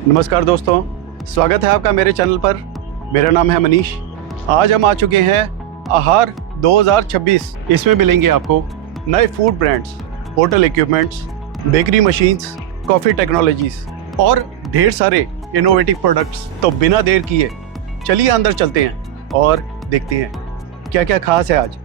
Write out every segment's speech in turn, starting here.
नमस्कार दोस्तों, स्वागत है आपका मेरे चैनल पर। मेरा नाम है मनीष। आज हम आ चुके हैं आहार 2026। इसमें मिलेंगे आपको नए food brands, hotel equipments, bakery machines, coffee technologies और ढेर सारे इनोवेटिव प्रोडक्ट्स। तो बिना देर किए चलिए अंदर चलते हैं और देखते हैं क्या क्या खास है आज।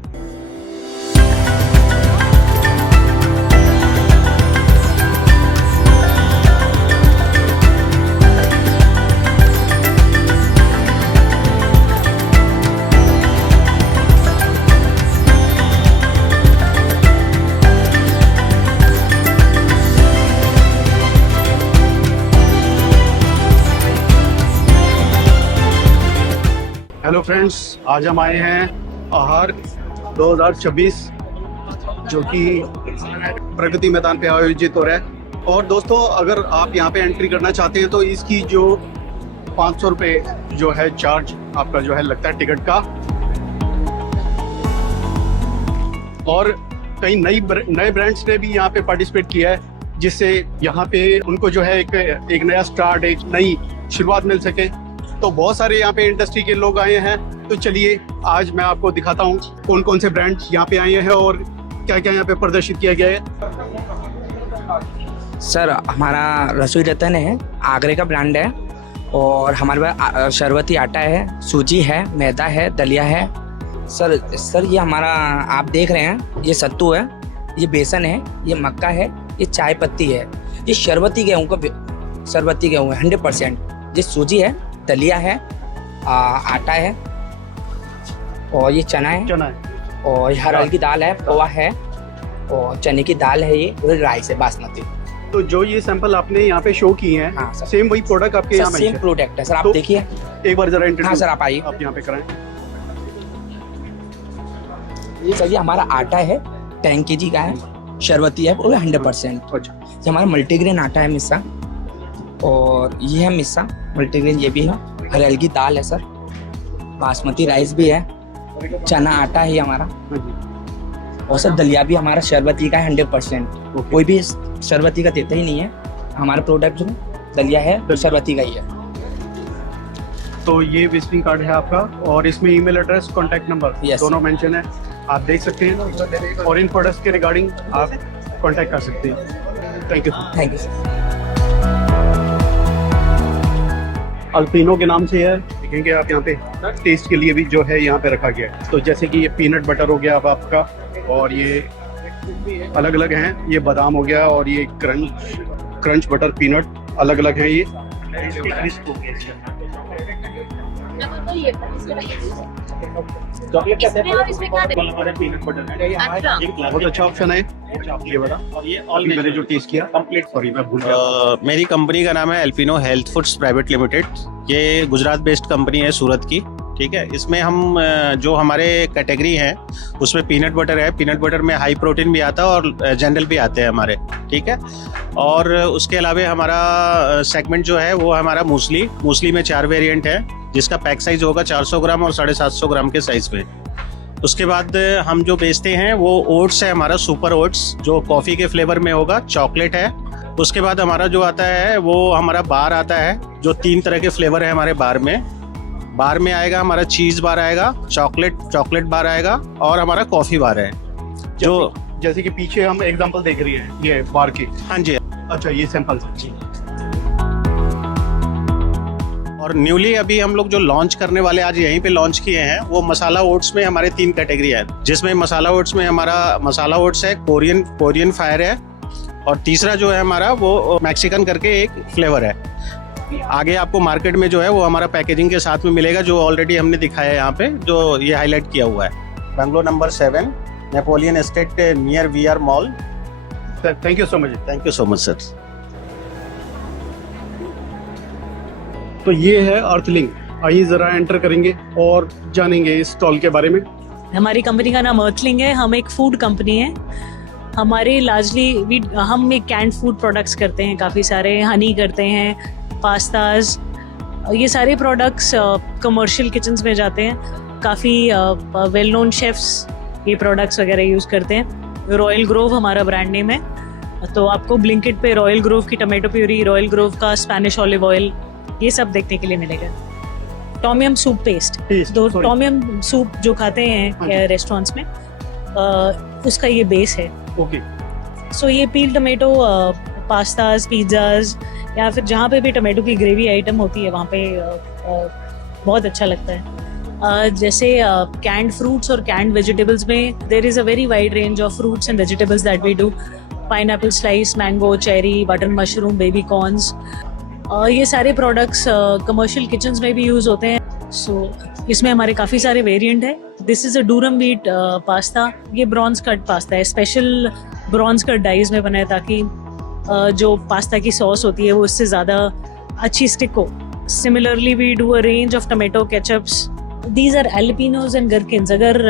हेलो फ्रेंड्स, आज हम आए हैं आहार 2026 जो कि प्रगति मैदान पे आयोजित हो रहा है। और दोस्तों, अगर आप यहाँ पे एंट्री करना चाहते हैं तो इसकी जो 500 रुपये जो है चार्ज आपका जो है लगता है टिकट का। और कई नए ब्रांड्स ने भी यहाँ पे पार्टिसिपेट किया है, जिससे यहाँ पे उनको जो है एक नया स्टार्ट, एक नई शुरुआत मिल सके। तो बहुत सारे यहाँ पे इंडस्ट्री के लोग आए हैं। तो चलिए आज मैं आपको दिखाता हूँ कौन कौन से ब्रांड्स यहाँ पे आए हैं और क्या क्या यहाँ पे प्रदर्शित किया गया है। सर, हमारा रसोई रतन है, आगरे का ब्रांड है। और हमारे पास शरबती आटा है, सूजी है, मैदा है, दलिया है। सर ये हमारा आप देख रहे हैं, ये सत्तू है, ये बेसन है, ये मक्का है, ये चाय पत्ती है, ये शरबती गेहूँ है 100%। ये सूजी है, दलिया है, आटा है, और ये चना है, और ये हरड़ की दाल है, पोहा है, और चने की दाल है, ये राइस है बासमती। तो जो ये सैंपल आपने यहाँ पे शो किए हैं, हाँ सर, सेम वही प्रोडक्ट आपके यहाँ सेम प्रोडक्ट है सर। आप तो देखिए एक बार जरा इंट्रोड्यूस। हाँ सर, आप आइए। आप यहाँ पे कराएं। सर ये हमारा आटा है, 10 kg का है, शरबती है, वो 100%। अच्छा, ये हमारा मल्टीग्रेन आटा है मिस्सा, और ये है मिस्सा मल्टीग्रेन, ये भी है। हरड़ की दाल है सर, बासमती राइस भी है, चना आटा है हमारा, और सर दलिया भी हमारा शरबती का है 100%। कोई भी शरबती का देता ही नहीं है। हमारा प्रोडक्ट जो दलिया है तो शरबती का ही है। तो ये विजिटिंग कार्ड है आपका और इसमें ईमेल एड्रेस, कॉन्टैक्ट नंबर दोनों मेंशन है, आप देख सकते हैं। और इन प्रोडक्ट्स के रिगार्डिंग आप कॉन्टैक्ट कर सकते हैं। Thank you sir. अल्पिनो के नाम से है, देखेंगे आप यहाँ पे टेस्ट के लिए भी जो है यहाँ पे रखा गया है। तो जैसे कि ये पीनट बटर हो गया अब आपका, और ये अलग अलग हैं, ये बादाम हो गया, और ये क्रंच बटर पीनट अलग अलग हैं। ये बहुत अच्छा ऑप्शन है ये वाला। और ये मैंने जो टेस्ट किया कंप्लीट, सॉरी मैं भूल गया। मेरी कंपनी का नाम है Alpino health foods private limited. ये गुजरात बेस्ड कंपनी है, सूरत की। ठीक है, इसमें हम जो हमारे कैटेगरी हैं उसमें पीनट बटर है। पीनट बटर में हाई प्रोटीन भी आता है और जनरल भी आते हैं हमारे। ठीक है, और उसके अलावा हमारा सेगमेंट जो है वो हमारा मूसली में 4 वेरिएंट है, जिसका पैक साइज होगा 400 ग्राम और 750 ग्राम के साइज में। उसके बाद हम जो बेचते हैं वो ओट्स है हमारा, सुपर ओट्स, जो कॉफ़ी के फ्लेवर में होगा, चॉकलेट है। उसके बाद हमारा जो आता है वो हमारा बार आता है, जो 3 तरह के फ्लेवर है हमारे बार में आएगा हमारा चीज़ बार आएगा, चॉकलेट बार आएगा, और हमारा कॉफ़ी बार है। जो जैसे कि पीछे हम एग्जांपल देख रहे हैं ये बार के। हाँ जी। अच्छा, ये सैंपल जी। और न्यूली अभी हम लोग जो लॉन्च करने वाले आज यहीं पे लॉन्च किए हैं, वो मसाला ओट्स में हमारे 3 कैटेगरी है, जिसमें मसाला ओट्स में हमारा मसाला ओट्स है, कोरियन फायर है, और तीसरा जो है हमारा वो मैक्सिकन करके एक फ्लेवर है। आगे आपको मार्केट में जो है वो हमारा पैकेजिंग के साथ में मिलेगा, जो ऑलरेडी हमने दिखाया है यहाँ पे, जो ये हाईलाइट किया हुआ है। Bangalore number 7, Napoleon estate near VR mall. Thank you so much. Thank you so much sir. तो ये है अर्थलिंक। आइए जरा एंटर करेंगे और जानेंगे इस स्टॉल के बारे में। हमारी कंपनी का नाम अर्थलिंग है। हम एक फूड कंपनी है। हमारे लार्जली हम एक कैंड फूड प्रोडक्ट्स करते हैं, काफ़ी सारे हनी करते हैं, पास्ताज, ये सारे प्रोडक्ट्स कमर्शियल किचन्स में जाते हैं। काफ़ी वेल नोन शेफ्स ये प्रोडक्ट्स वगैरह यूज़ करते हैं। रॉयल ग्रोव हमारा ब्रांड नेम है। तो आपको ब्लिंकिट पे रॉयल ग्रोव की टमाटो प्यूरी, रॉयल ग्रोव का स्पेनिश ऑलिव ऑयल, ये सब देखने के लिए मिलेगा। टॉम यम सूप पेस्ट, तो टॉम यम सूप जो खाते हैं रेस्टोरेंट्स में, उसका ये बेस है। ओके, सो ये पील टमाटो पास्ताज, पिज्ज़ाज या फिर जहाँ पे भी टमाटो की ग्रेवी आइटम होती है वहाँ पे बहुत अच्छा लगता है। जैसे कैंड फ्रूट्स और कैंड वेजिटेबल्स में there is a very wide range of fruits and vegetables that we do. Pineapple slice, mango, cherry, button mushroom, baby corns, ये सारे प्रोडक्ट्स कमर्शियल किचन्स में भी यूज़ होते हैं। सो इसमें हमारे काफ़ी सारे वेरिएंट है। This is a durum wheat pasta, ये ब्रॉन्ज कट पास्ता है, स्पेशल ब्रॉन्ज कट डाइज में बना है ताकि जो पास्ता की सॉस होती है वो उससे ज़्यादा अच्छी स्टिक हो। Similarly we do a range of tomato ketchups, these are jalapenos and gherkins. अगर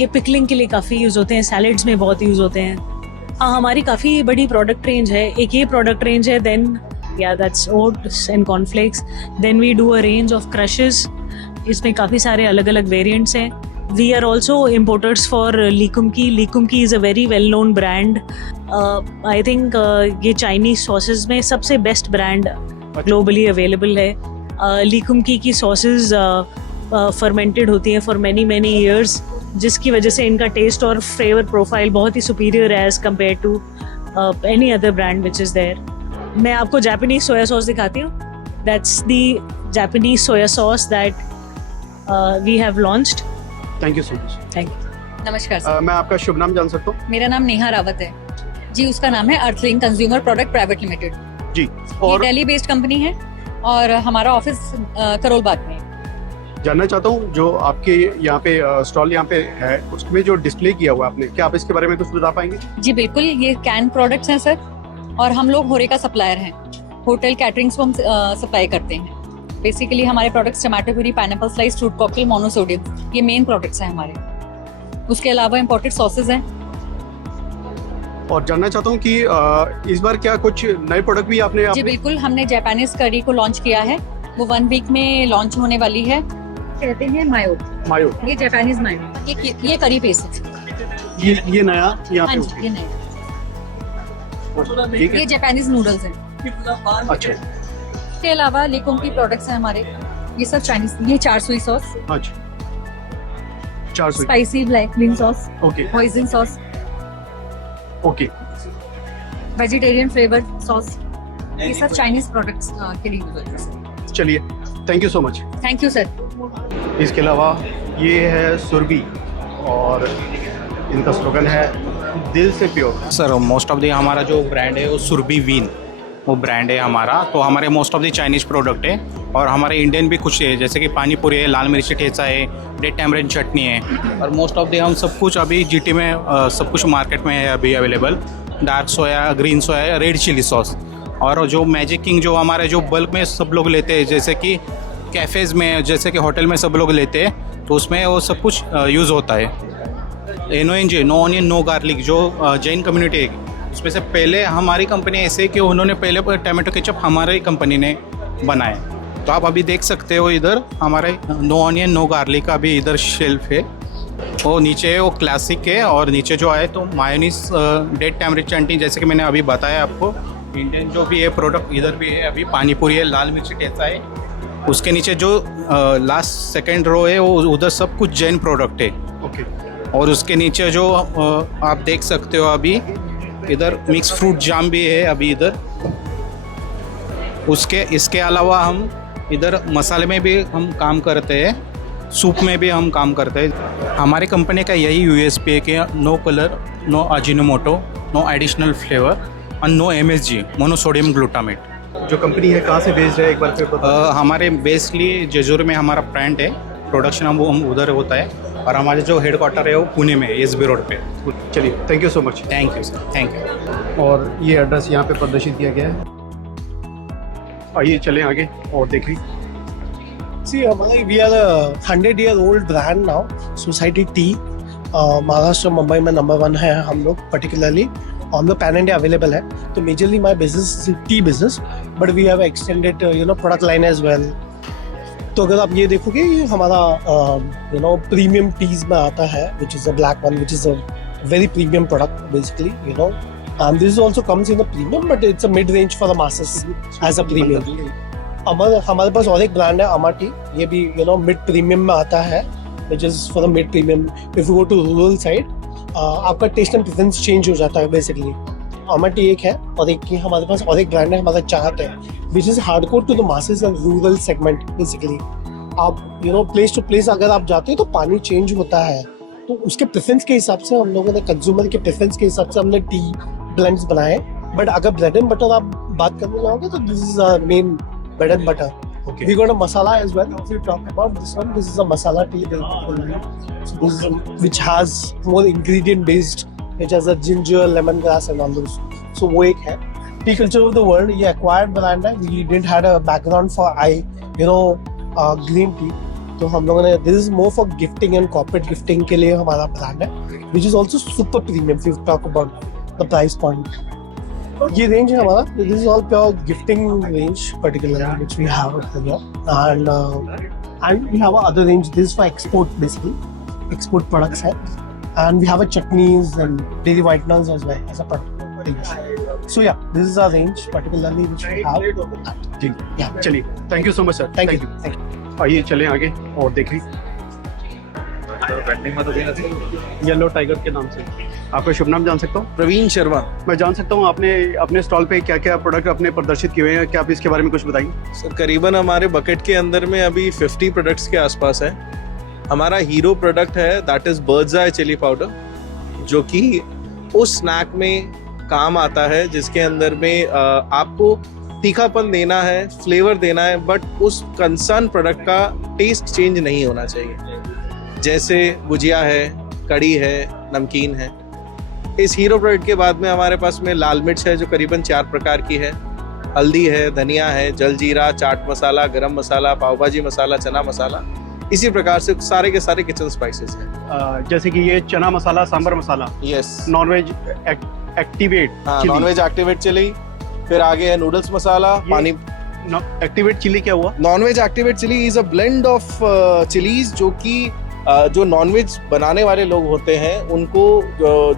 ये पिकलिंग के लिए काफ़ी यूज़ होते हैं, सैलेड्स में बहुत यूज़ होते हैं। हाँ, हमारी काफ़ी बड़ी प्रोडक्ट रेंज है। एक ये प्रोडक्ट रेंज है, then yeah that's oats and cornflakes, then we do a range of crushes, इसमें काफ़ी सारे अलग अलग वेरिएंट्स हैं। We are also importers for Likumki. Likumki is a very well known brand. I think ये Chinese sausage में सबसे best brand globally available है। Likumki की सॉसेज फर्मेंटेड होती हैं फॉर मैनी ईयर्स, जिसकी वजह से इनका टेस्ट और फ्लेवर प्रोफाइल बहुत ही सुपीरियर है as compare to any other brand which is there. मैं आपको जापानीज सोया सॉस दिखाती हूँ। That's the Japanese soya sauce that we have launched. Thank you so much. Thank you. नमस्कार sir, मैं आपका शुभ नाम जान सकता हूँ? मेरा नाम नेहा रावत है जी। उसका नाम है अर्थलिंक कंज्यूमर प्रोडक्ट प्राइवेट लिमिटेड जी। ये और दिल्ली बेस्ड कंपनी है और हमारा ऑफिस करोल बाग में है। जानना चाहता हूँ जो आपके यहाँ पे स्टॉल यहाँ पे है उसमें जो डिस्प्ले किया हुआ आपने, क्या आप इसके बारे में कुछ बता पाएंगे? जी बिल्कुल, ये कैन प्रोडक्ट्स हैं सर, और हम लोग होरे का सप्लायर हैं। होटल कैटरिंग्स को हम सप्लाई करते हैं। बेसिकली हमारे products tomato puree, pineapple slice, fruit cocktail, monosodium, ये मेन प्रोडक्ट्स हैं हमारे। उसके अलावा इंपोर्टेड सॉसेज हैं। और जानना चाहता हूँ कि इस बार क्या कुछ नए प्रोडक्ट भी आपने जी बिल्कुल, हमने जापानीज करी को लॉन्च किया है। वो 1 वीक में लॉन्च होने वाली है। कहते हैं मायो, ये जापानीज मायो, ये करी पेस्ट है। ये नया यहाँ हाँ पे जी, ये नया, ठीक है। ये जापानीज नूडल्स हैं। अच्छा, इसके अलावा लिकुम की प्रोडक्ट्स हैं हमारे, ये सब चाइनीज। ये 4 सोई सॉस, अच्छा 400। Spicy black bean sauce, okay poison sauce, okay, vegetarian flavour sauce, ये सब चाइनीज प्रोडक्ट्स के लिए यूज होते हैं। चलिए thank you so much. Thank you sir. इसके अलावा ये है सुरभि और इनका स्लोगन है दिल से pure. Sir most of the हमारा जो ब्रांड है वो सुरभि वीन, वो ब्रांड है हमारा। तो हमारे most of the Chinese product है और हमारे इंडियन भी कुछ है, जैसे कि पानी पूरी है, लाल मिर्ची ठेचा है, रेड टैमरिन चटनी है। और मोस्ट ऑफ द हम सब कुछ अभी जीटी में सब कुछ मार्केट में है अभी अवेलेबल। डार्क सोया, ग्रीन सोया, रेड चिली सॉस। और जो मैजिक किंग जो हमारे जो बल्क में सब लोग लेते हैं, जैसे कि कैफ़ेज़ में, जैसे कि होटल में सब लोग लेते हैं, तो उसमें वो सब कुछ यूज़ होता है। NONG, no onion no garlic, जो जैन कम्युनिटी है, उसमें से पहले हमारी कंपनी ऐसे कि उन्होंने पहले टमाटो केचप हमारी कंपनी ने बनाया। तो आप अभी देख सकते हो इधर हमारे नो ऑनियन नो गार्लिक का भी इधर शेल्फ है। वो नीचे वो क्लासिक है और नीचे जो आए तो मायोनीस, रेड टैमरिन चटनी, जैसे कि मैंने अभी बताया आपको। इंडियन जो भी है प्रोडक्ट इधर भी है, अभी पानी पूरी है, लाल मिर्ची ठेचा है। उसके नीचे जो लास्ट सेकेंड रो है वो उधर सब कुछ जैन प्रोडक्ट है। ओके, और उसके नीचे जो आप देख सकते हो अभी इधर मिक्स फ्रूट जाम भी है अभी इधर। इसके अलावा हम इधर मसाले में भी हम काम करते हैं, सूप में भी हम काम करते हैं। हमारी कंपनी का यही USP है कि no colour, no Ajinomoto, no additional flavour और नो MSG, मोनोसोडियम ग्लूटामेट। जो कंपनी है कहाँ से बेस्ड है एक बार फिर बताओ? हमारे बेसिकली जेजूर में हमारा प्लांट है, प्रोडक्शन हम उधर होता है, और हमारे जो हेडक्वार्टर है वो पुणे में SB रोड पे। चलिए thank you so much. Thank you sir, thank you. और ये एड्रेस यहाँ पे प्रदर्शित किया गया है। आइए चलें आगे और देखें। See, we are a 100-year-old brand now. Society Tea, Maharashtra Mumbai में नंबर 1 है हम लोग पर्टिकुलरली। हम लोग पैन इंडिया अवेलेबल है। तो majorly my business is tea business, but we have extended product line as well. तो अगर आप ये देखोगे, ये हमारा प्रीमियम टीज में आता है, which is a black one, which is a very premium product basically. And this also comes in a premium, but it's a mid-range for the masses as a premium. हमारे पास और एक brand है अमा T, ये भी mid premium में आता है, which is for the mid premium. If you go to rural side, आपका टेस्ट एंड प्रेफरेंस चेंज हो जाता है बेसिकली. अमा टी एक है, और एक हमारे पास और एक ब्रांड है हमारा चाहत है, which is hardcore to the masses and rural segment basically. आप प्लेस टू प्लेस अगर आप जाते हैं तो पानी चेंज होता है, तो उसके प्रेफरेंस के हिसाब से हम लोगों ने, कंज्यूमर के प्रेफरेंस के हिसाब से हमने टी ब्लेंड्स बनाए. बट अगर ब्रेड एंड बटर आप बात करने जाओगे तो this is main bread and butter. Okay. We got a masala as well. If you talk about this one, this is a masala tea. So this is, which has more ingredient based, which has a ginger, lemongrass and all those. So वो एक है. Tea Culture of the World, ये acquired brand है. We didn't had a background for green tea. तो हम लोगों ने, this is more for gifting and corporate gifting के लिए हमारा brand है, which is also super premium if you talk about the price point. ये रेंज है हमारा, this is all pure gifting range particularly which we have here, and we have other range. This is for export basically, export products है, and we have a chutneys and dairy whiteners as well as a product range. So yeah, this is our range particularly which we have. जी Yeah. चलिए, thank you so much sir. Thank you. आइए चलें आगे और देखें. Yellow tiger के नाम से आपका शुभ नाम जान सकता हूँ? प्रवीण शर्मा. मैं जान सकता हूँ आपने अपने स्टॉल पे क्या क्या प्रोडक्ट अपने प्रदर्शित किए हुए हैं, क्या आप इसके बारे में कुछ बताइए? सर करीबन हमारे बकेट के अंदर में अभी 50 प्रोडक्ट्स के आसपास है. हमारा हीरो प्रोडक्ट है that is bird's eye chili powder, जो कि उस स्नैक में काम आता है जिसके अंदर में आपको तीखापन देना है, फ्लेवर देना है, बट उस कंसर्न प्रोडक्ट का टेस्ट चेंज नहीं होना चाहिए. जैसे गुजिया है, कड़ी है, नमकीन है. इस हीरो प्रोडक्ट के बाद में हमारे पास में लाल मिर्च है जो करीबन 4 प्रकार की है, हल्दी है, धनिया है, जलजीरा, चाट मसाला, गरम मसाला, पाव भाजी मसाला, चना मसाला. इसी प्रकार से सारे के सारे किचन स्पाइसेस हैं. जैसे कि ये chana masala, sambar masala, yes, nonveg activate, nonveg activate chili, फिर आगे है नूडल्स मसाला, पानी. एक्टिवेट चिली क्या हुआ? Nonveg activate chili is a blend of chilies जो कि जो नॉनवेज बनाने वाले लोग होते हैं उनको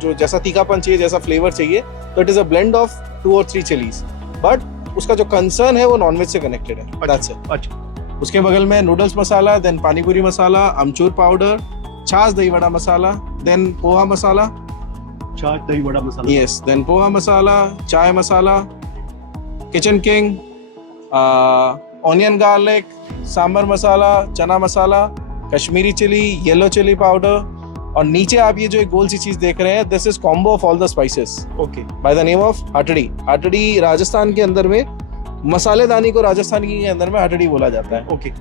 जो जैसा तीखापन चाहिए, जैसा फ्लेवर चाहिए, तो it is a blend of 2 or 3 chillies, but उसका जो कंसर्न है वो नॉनवेज से कनेक्टेड है. That's it. अच्छा. उसके बगल में noodles masala, then panipuri masala, amchur powder, chaas dahi vada masala, then poha masala, chaas dahi vada masala, yes, then poha masala, chai masala, kitchen king, onion garlic, sambar masala, chana masala, Kashmiri chili, yellow chili powder, और नीचे आप ये जो एक गोल सी चीज देख रहे हैं, this is combo of all the spices. Okay. By the name of Hatdi. Hatdi Rajasthan के अंदर में, मसालेदानी को राजस्थान के अंदर में हटड़ी बोला जाता है. ओके.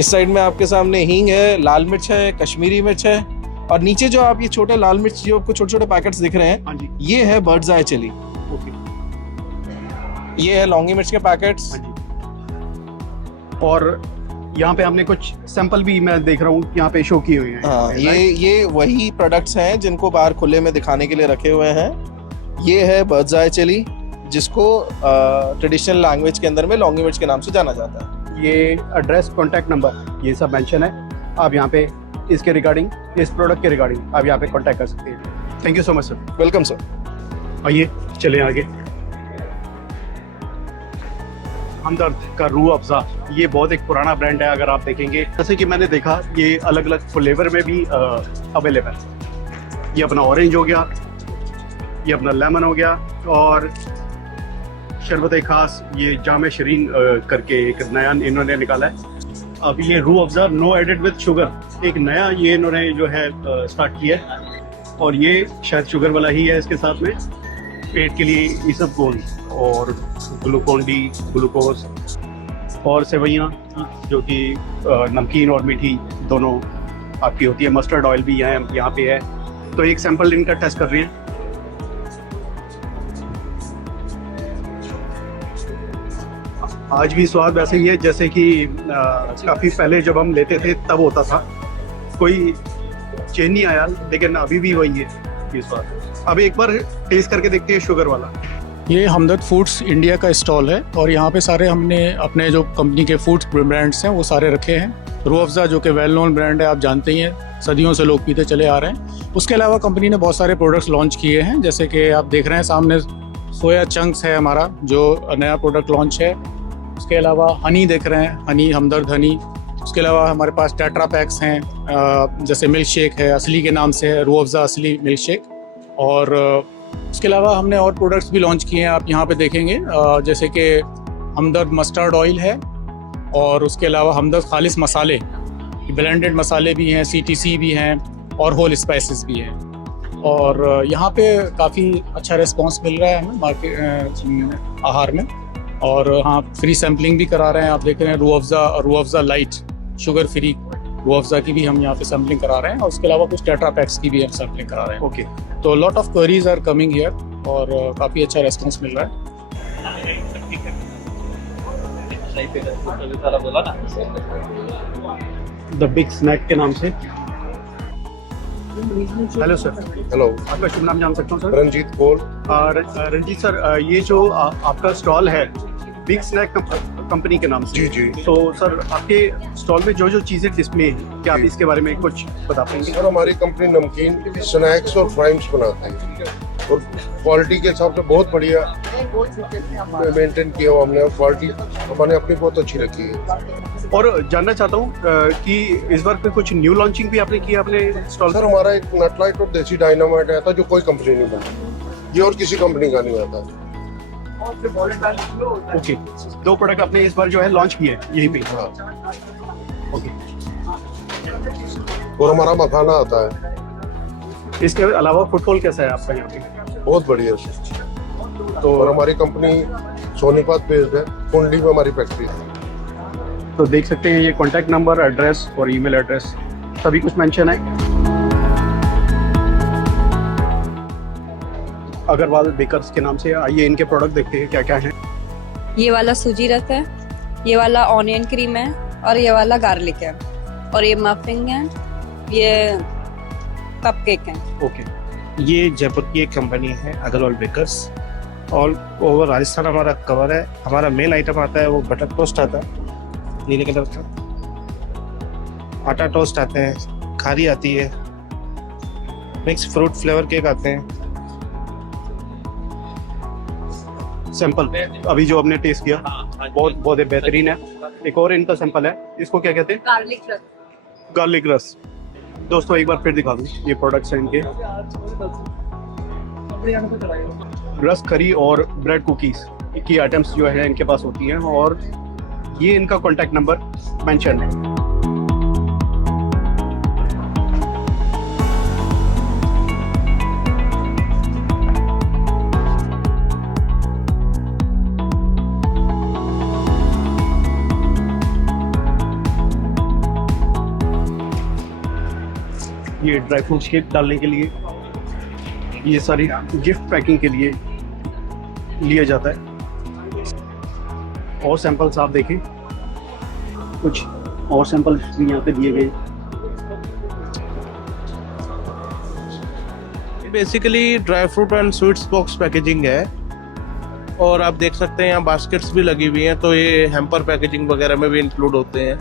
इस साइड में आपके सामने हींग है, लाल मिर्च है, कश्मीरी मिर्च है, और नीचे जो आप ये छोटे लाल मिर्च जो आपको छोटे छोटे पैकेट्स दिख रहे हैं, हाँ जी. ये है बर्ड्स आई चिली. ओके. ये है लौंगी मिर्च के पैकेट्स. हाँ जी. और यहाँ पे हमने कुछ सैंपल भी मैं देख रहा हूँ यहाँ पे शो किए हुए हैं. हाँ, ये वही प्रोडक्ट्स हैं जिनको बाहर खुले में दिखाने के लिए रखे हुए हैं. ये है बर्ड्स आई चिली, जिसको ट्रेडिशनल लैंग्वेज के अंदर में लौंगी मिर्च के नाम से जाना जाता है. ये एड्रेस, कॉन्टैक्ट नंबर, ये सब मेंशन है. आप यहाँ पे इसके रिगार्डिंग, इस प्रोडक्ट के रिगार्डिंग आप यहाँ पे कॉन्टैक्ट कर सकते हैं. Thank you so much sir. Welcome sir. आइए चलें आगे. हमदर्द का रूह अफ़ज़ा, ये बहुत एक पुराना ब्रांड है. अगर आप देखेंगे, जैसे कि मैंने देखा, ये अलग अलग फ्लेवर में भी अवेलेबल है. ये अपना ऑरेंज हो गया, ये अपना लेमन हो गया, और शरबत खास ये जाम शरीन करके एक नया इन्होंने निकाला है. अब ये Rooh Afza no added with sugar, एक नया ये इन्होंने जो है स्टार्ट किया है, और ये शायद शुगर वाला ही है. इसके साथ में पेट के लिए इसबगोल और ग्लूकोन डी, ग्लूकोज, और सेवइयाँ जो कि नमकीन और मीठी दोनों आपकी होती है. मस्टर्ड ऑयल भी यहाँ पे है. तो एक सैंपल इनका टेस्ट कर रहे हैं. आज भी स्वाद वैसे ही है जैसे कि काफ़ी पहले जब हम लेते थे तब होता था. कोई चेंज नहीं आया, लेकिन अभी भी वही है ये स्वाद. अब एक बार टेस्ट करके देखते हैं शुगर वाला. ये हमदर्द फूड्स इंडिया का स्टॉल है, और यहाँ पे सारे हमने अपने जो कंपनी के फूड्स ब्रांड्स हैं वो सारे रखे हैं. रूह अफ़ज़ा जो कि वेल नोन ब्रांड है, आप जानते ही हैं, सदियों से लोग पीते चले आ रहे हैं। उसके अलावा कंपनी ने बहुत सारे प्रोडक्ट्स लॉन्च किए हैं, जैसे कि आप देख रहे हैं सामने सोया चंक्स है हमारा जो नया प्रोडक्ट लॉन्च है। उसके अलावा हनी देख रहे हैं, हनी हमदर्द हनी। उसके अलावा हमारे पास टेट्रा पैक्स हैं, जैसे मिल्क शेक है, असली के नाम से है, रूह अफ़ज़ा असली मिल्क शेक। और उसके अलावा हमने और प्रोडक्ट्स भी लॉन्च किए हैं, आप यहाँ पे देखेंगे, जैसे कि हमदर्द मस्टर्ड ऑयल है, और उसके अलावा हमदर्द खालिस मसाले, ब्लेंडेड मसाले भी हैं, CTC भी हैं, और होल स्पाइसेस भी हैं। और यहाँ पे काफ़ी अच्छा रिस्पांस मिल रहा है हमें मार्केट आहार में। और हाँ, फ्री सैम्पलिंग भी करा रहे हैं, आप देख रहे हैं Rooh Afza light sugar free Rooh Afza की भी हम यहाँ पे सैम्पलिंग करा रहे हैं, और उसके अलावा कुछ टेट्रा पैक्स की भी हम सैम्पलिंग करा रहे हैं। ओके, तो lot of queries are coming here, और काफ़ी अच्छा रेस्पॉन्स मिल रहा है। द बिग स्नैक के नाम से। हेलो सर, हेलो, आपका शुभ नाम जान सकता हूँ सर? रंजीत कौर। रंजीत सर, ये जो आपका स्टॉल है बिग स्नैक कंपनी के नाम से। जी जी। तो सर, आपके स्टॉल में जो जो चीज़ें डिस्प्ले हैं, क्या आप जी। इसके बारे में कुछ बता पाएंगे? सर, हमारी कंपनी नमकीन स्नैक्स और फ्राइम्स बनाते हैं, और क्वालिटी के हिसाब से बहुत बढ़िया मेंटेन किया हुआ हमने, और क्वालिटी हमने अपनी बहुत अच्छी रखी है। और जानना चाहता हूँ कि इस बार पे कुछ न्यू लॉन्चिंग भी आपने किया अपने स्टॉल सर, हमारा एक नटलाइट और देसी डायनामाइट आया था जो कोई कंपनी नहीं बनाती, ये और किसी कंपनी का नहीं आता। ओके, 2 प्रोडक्ट आपने इस बार जो है लॉन्च किए हैं यहीं पे। हाँ, ओके, और हमारा मखाना आता है। इसके अलावा फुटफॉल कैसा है आपका यहाँ पे? बहुत बढ़िया। तो और हमारी कंपनी सोनीपत बेस्ड है, कुंडली में हमारी फैक्ट्री है। तो देख सकते हैं, ये कॉन्टैक्ट नंबर, एड्रेस और ईमेल एड्रेस सभी कुछ मेंशन है। अग्रवाल बेकर्स के नाम से। आइए इनके प्रोडक्ट देखते हैं क्या क्या है। ये वाला सूजी रस है, ये वाला ऑनियन क्रीम है, और ये वाला गार्लिक है, और ये मफिन है, ये कपकेक है। ओके, ये जयपुर की एक कंपनी है Agarwal bakers. All over Rajasthan हमारा कवर है। हमारा मेन आइटम आता है वो बटर टोस्ट आता है, नीले कलर का आटा टोस्ट आते हैं, खारी आती है, मिक्स फ्रूट फ्लेवर केक आते हैं। सैंपल अभी जो आपने टेस्ट किया बहुत बहुत बेहतरीन है। एक और इनका सैंपल है, इसको क्या कहते हैं? गार्लिक रस। गार्लिक रस। दोस्तों एक बार फिर दिखा दूँ, ये प्रोडक्ट्स हैं इनके, रस खरी और ब्रेड कुकीज की आइटम्स जो है इनके पास होती हैं, और ये इनका कॉन्टैक्ट नंबर मेंशन है। ये ड्राई फ्रूट्स के डालने के लिए, ये सारी गिफ्ट पैकिंग के लिए लिया जाता है। और सैंपल्स आप देखें, कुछ और सैंपल्स भी यहाँ पे दिए गए। Basically dry fruit and sweets box packaging है, और आप देख सकते हैं यहाँ बास्केट्स भी लगी हुई हैं, तो ये हैम्पर पैकेजिंग वगैरह में भी इंक्लूड होते हैं,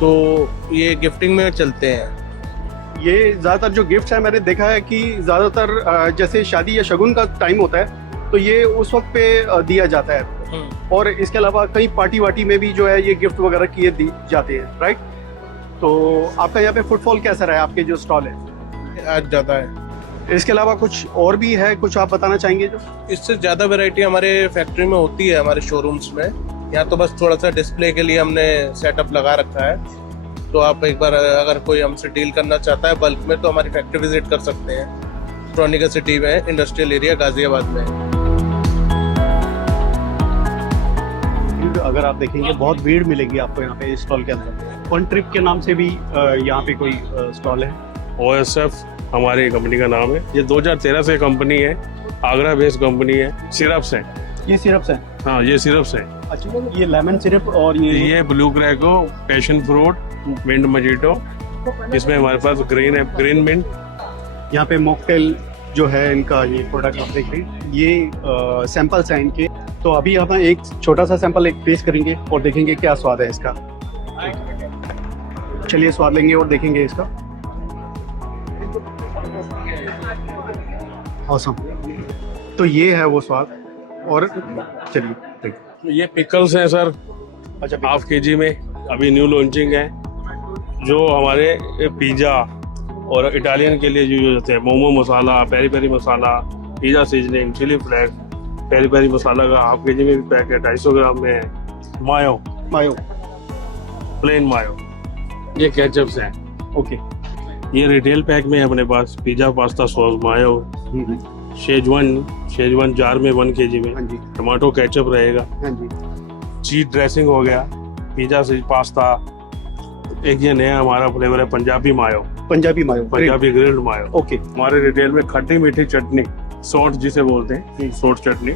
तो ये गिफ्टिंग में चलते हैं। ये ज़्यादातर जो गिफ्ट्स हैं, मैंने देखा है कि ज़्यादातर जैसे शादी या शगुन का टाइम होता है तो ये उस वक्त पे दिया जाता है, और इसके अलावा कई पार्टी वार्टी में भी जो है ये गिफ्ट वगैरह किए दी जाते हैं, राइट? तो आपका यहाँ पे फुटफॉल कैसा रहा है आपके जो स्टॉल है? आज ज़्यादा है। इसके अलावा कुछ और भी है, कुछ आप बताना चाहेंगे? जो इससे ज़्यादा वैरायटी हमारे फैक्ट्री में होती है, हमारे शोरूम्स में। यहाँ तो बस थोड़ा सा डिस्प्ले के लिए हमने सेटअप लगा रखा है, तो आप एक बार अगर कोई हमसे डील करना चाहता है बल्क में, तो हमारी फैक्ट्री विजिट कर सकते हैं। ट्रॉनिका सिटी में, इंडस्ट्रियल एरिया गाजियाबाद में। अगर आप देखेंगे बहुत भीड़ मिलेगी आपको यहाँ पे स्टॉल के अंदर। वन ट्रिप के नाम से भी यहाँ पे कोई स्टॉल है। OSF हमारी कंपनी का नाम है। ये 2013 से कंपनी है, आगरा बेस्ड कंपनी है। सिरप्स है, ये सिरप्स है? हाँ, ये सिरप्स है। अच्छा, ये लेमन सिरप और ये blue क्रैको, passion fruit, mint mojito. इसमें हमारे पास ग्रीन है, ग्रीन मिंट। यहाँ पे मॉकटेल जो है इनका, ये प्रोडक्ट आप देख रहे हैं, ये सैंपल्स हैं इनके। तो अभी हम एक छोटा सा सैंपल एक टेस्ट करेंगे और देखेंगे क्या स्वाद है इसका। चलिए स्वाद लेंगे और देखेंगे इसका। ऑसम। तो ये है वो स्वाद। और चलिए देखिए। ये पिकल्स हैं सर, अच्छा हाफ केजी में, अभी न्यू लॉन्चिंग है। जो हमारे पिज़्ज़ा और इटालियन के लिए यूज होते हैं, momo masala, peri peri masala, pizza seasoning, chili flakes, peri peri masala का हाफ केजी में भी पैक है, 250 ग्राम में है। मायो, मायो, प्लेन मायो, ये केचप्स हैं। ओके। ये रिटेल पैक में है अपने पास, पिज़्ज़ा पास्ता सॉस, मायो, शेजवान जार में 1 केजी में, हाँ जी, टमाटो केचप रहेगा, हाँ जी, चीज ड्रेसिंग हो गया, पिज़्ज़ा से पास्ता। एक ये नया हमारा फ्लेवर है पंजाबी मायो, पंजाबी मायो, पंजाबी ग्रिल्ड मायो। ओके। हमारे रिटेल में खट्टी मीठी चटनी, सौंठ जिसे बोलते हैं, सौंठ चटनी,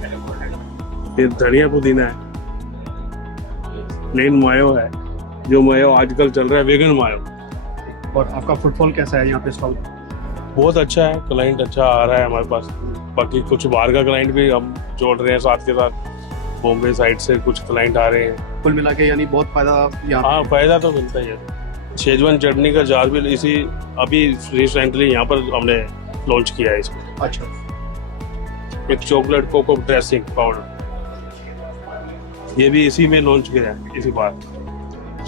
फिर धनिया पुदीना है, प्लेन मायो है, जो मायो आजकल चल रहा है वेगन मायो। और आपका फुटफॉल कैसा है यहाँ पे स्टॉल? बहुत अच्छा है, क्लाइंट अच्छा आ रहा है हमारे पास। बाकी कुछ बाहर का क्लाइंट भी हम जोड़ रहे हैं साथ के साथ, बॉम्बे साइड से कुछ क्लाइंट आ रहे हैं। कुल मिला के यानी बहुत फायदा यहाँ हाँ, फायदा तो मिलता ही है। शेजवान चटनी का जार भी इसी अभी रिसेंटली यहाँ पर हमने लॉन्च किया है इसको। अच्छा। एक चॉकलेट कोको ड्रेसिंग पाउडर, ये भी इसी में लॉन्च किया है इसी बार।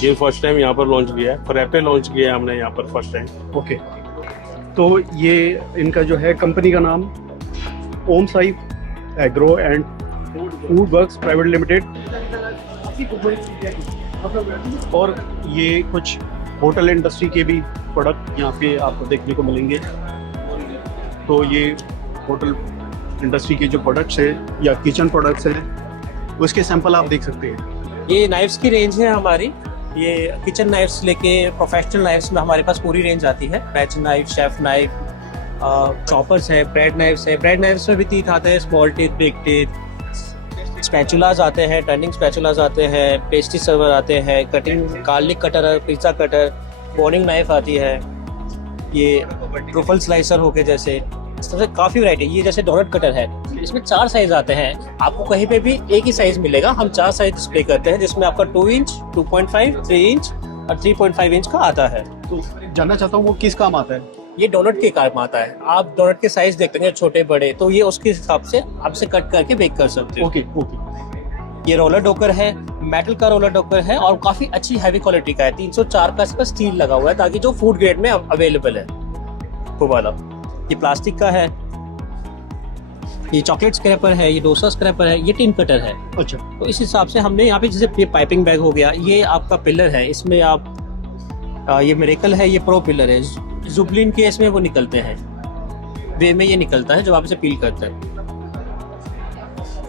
ये फर्स्ट टाइम यहाँ पर लॉन्च किया है, फ्रैपे लॉन्च किया है हमने यहाँ पर फर्स्ट टाइम। ओके। तो ये इनका जो है कंपनी का नाम Om Sai agro and food works private limited. और ये कुछ होटल इंडस्ट्री के भी प्रोडक्ट यहाँ पे आपको देखने को मिलेंगे। तो ये होटल इंडस्ट्री के जो प्रोडक्ट्स है या किचन प्रोडक्ट्स हैं उसके सैंपल आप देख सकते हैं। ये नाइफ्स की रेंज है हमारी। ये किचन नाइफ्स लेके प्रोफेशनल नाइफ्स में हमारे पास पूरी रेंज आती है। Patch knife, chef knife, choppers है, ब्रेड नाइफ्स है। ब्रेड नाइफ्स में भी तीत आते हैं, स्मॉल टीथ, बिग टीथ, स्पैचुलाज आते हैं, टर्निंग स्पैचुलाज आते हैं, पेस्ट्री सर्वर आते हैं, cutting garlic cutter, pizza cutter, burning knife आती है। ये ट्रुफल स्लाइसर हो गए, जैसे इस तरह से काफ़ी वैरायटी। ये जैसे डोनट कटर है, इसमें 4 साइज आते हैं। आपको कहीं पे भी एक ही साइज मिलेगा। हम 4 साइज डिस्प्ले करते हैं, जिसमें आपका 2 इंच, 2.5, 3 इंच और 3.5 इंच का आता है। तो जानना चाहता हूँ वो किस काम आता है? ये डोनट के काम आता है। आप डोनट के साइज देखते हैं छोटे बड़े, तो ये उसके हिसाब से आपसे कट करके बेक कर सकते हो। Okay okay. ये रोलर डोकर है, मेटल का रोलर डोकर है और काफी अच्छी हैवी क्वालिटी का है। 304 का इस पर स्टील लगा हुआ है, ताकि जो फूड ग्रेड में अवेलेबल है वो वाला। ये प्लास्टिक का है। ये चॉकलेट स्क्रैपर है, ये डोसा स्क्रैपर है, ये टिन कटर है। अच्छा। तो इस हिसाब से हमने यहाँ पे जैसे पाइपिंग बैग हो गया, ये आपका पिलर है, इसमें आप ये मिरेकल है, ये प्रो पिलर है। जुबलिन के इसमें वो निकलते हैं, वे में ये निकलता है जब आप इसे पील करते हैं।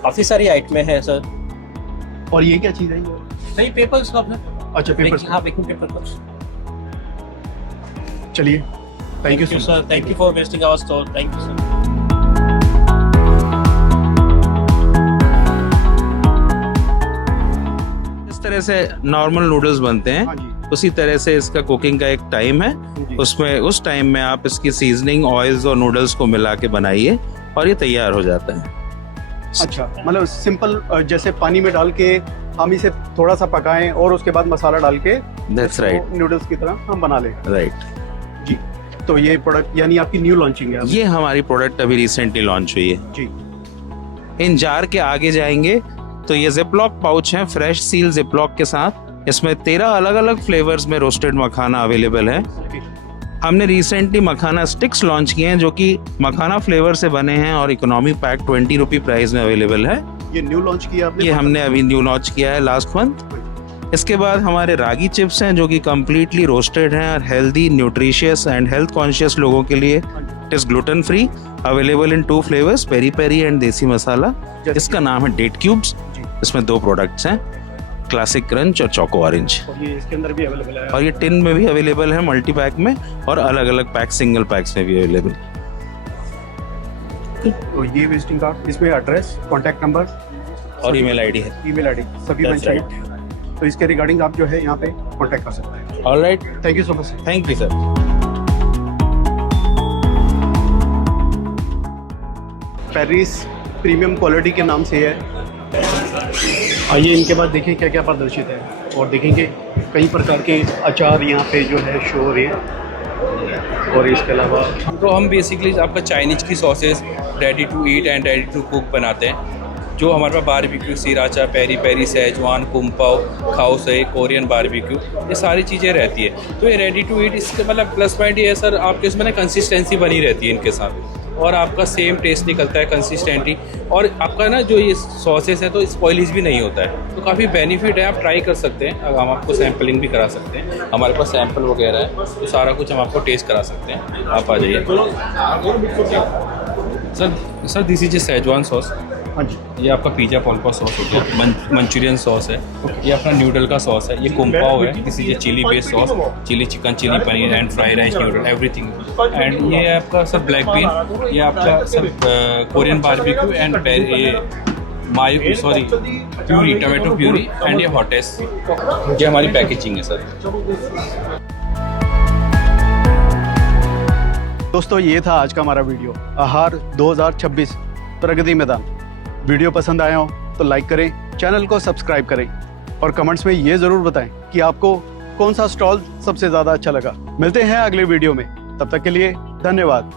काफी सारी आइटमें हैं सर। और ये क्या चीज़ है? नहीं, पेपर्स का अपना। अच्छा, पेपर्स। हाँ, बेकिंग पेपर का। चलिए, thank you sir, thank you for visiting our store. Thank you sir. इस तरह से नॉर्मल नूडल्स बनते हैं, उसी तरह से इसका कुकिंग का एक टाइम है। उसमें उस टाइम में आप इसकी सीजनिंग, ऑयल्स और नूडल्स को मिला के बनाइए और ये तैयार हो जाता है। अच्छा, मतलब सिंपल जैसे पानी में डाल के हम इसे थोड़ा सा पकाएं और उसके बाद मसाला डाल के दैट्स राइट, नूडल्स की तरह हम बना लें। राइट जी। तो ये प्रोडक्ट यानी आपकी न्यू लॉन्चिंग है? ये हमारी प्रोडक्ट अभी रिसेंटली लॉन्च हुई है जी। इन जार के आगे जाएंगे तो ये जिपलॉक पाउच है, फ्रेश सील जिपलॉक के साथ। इसमें 13 अलग अलग फ्लेवर्स में रोस्टेड मखाना अवेलेबल है। हमने रिसेंटली मखाना स्टिक्स लॉन्च किए हैं, जो कि मखाना फ्लेवर से बने हैं और इकोनॉमी पैक 20 रुपी प्राइस में अवेलेबल है। ये न्यू लॉन्च किया आपने? ये हमने अभी न्यू लॉन्च किया है लास्ट मंथ। इसके बाद हमारे रागी चिप्स हैं, जो कि कम्प्लीटली रोस्टेड हैं और healthy, nutritious and health conscious लोगों के लिए। It is gluten free, available in 2 flavours, peri peri and desi masala. इसका नाम है डेट क्यूब्स। इसमें 2 प्रोडक्ट्स हैं, क्लासिक क्रंच और चोको ऑरेंज। और ये इसके अंदर भी अवेलेबल है? और ये टिन में भी अवेलेबल है, मल्टी पैक में, और अलग अलग पैक, सिंगल पैक्स में भी अवेलेबल। तो ये विजिटिंग कार्ड, इसमें एड्रेस, कॉन्टैक्ट नंबर और ईमेल आईडी है। ईमेल आईडी सभी मेंशन है। तो इसके रिगार्डिंग आप जो है यहाँ पे कॉन्टैक्ट कर सकते हैं। Alright, thank you so much. Thank you sir. Paris premium quality के नाम से है। आइए इनके बाद देखें क्या क्या प्रदर्शित है, और देखेंगे कई प्रकार के अचार यहाँ पे जो है शो हो रहे हैं। और इसके अलावा तो हम बेसिकली आपका चाइनीज की sauces ready to eat and ready to cook बनाते हैं, जो हमारे पास barbecue, sriracha, peri peri, schezwan, kung pao, khow suey, Korean barbecue, ये सारी चीज़ें रहती है। तो ये रेडी टू ईट, इसके मतलब प्लस पॉइंट ये है सर, आपके इसमें ना कंसिस्टेंसी बनी रहती है इनके साथ, और आपका सेम टेस्ट निकलता है कंसिस्टेंटली, और आपका ना जो ये सॉसेस है तो स्पॉइलीज भी नहीं होता है, तो काफ़ी बेनिफिट है। आप ट्राई कर सकते हैं, अगर हम आपको सैम्पलिंग भी करा सकते हैं, हमारे पास सैम्पल वगैरह है, तो सारा कुछ हम आपको टेस्ट करा सकते हैं। आप आ जाइए sir. This is A Schezwan sauce. हाँ जी, ये आपका पिज़्ज़ा पॉल्पा सॉस हो गया, मंचूरियन सॉस है, ये अपना न्यूडल का सॉस है, ये कुम्पाओ है, this is a chili based sauce, chili chicken, chili paneer and fry rice noodle everything. And ये आपका सर ब्लैक बीन, ये आपका sir Korean barbecue and mayo sorry puree, tomato puree and ये हॉटेस। ये हमारी पैकेजिंग है सर। दोस्तों ये था आज का हमारा वीडियो, आहार 2026 प्रगति मैदान। वीडियो पसंद आया हो तो लाइक करें, चैनल को सब्सक्राइब करें, और कमेंट्स में ये ज़रूर बताएं कि आपको कौन सा स्टॉल सबसे ज़्यादा अच्छा लगा। मिलते हैं अगले वीडियो में, तब तक के लिए धन्यवाद।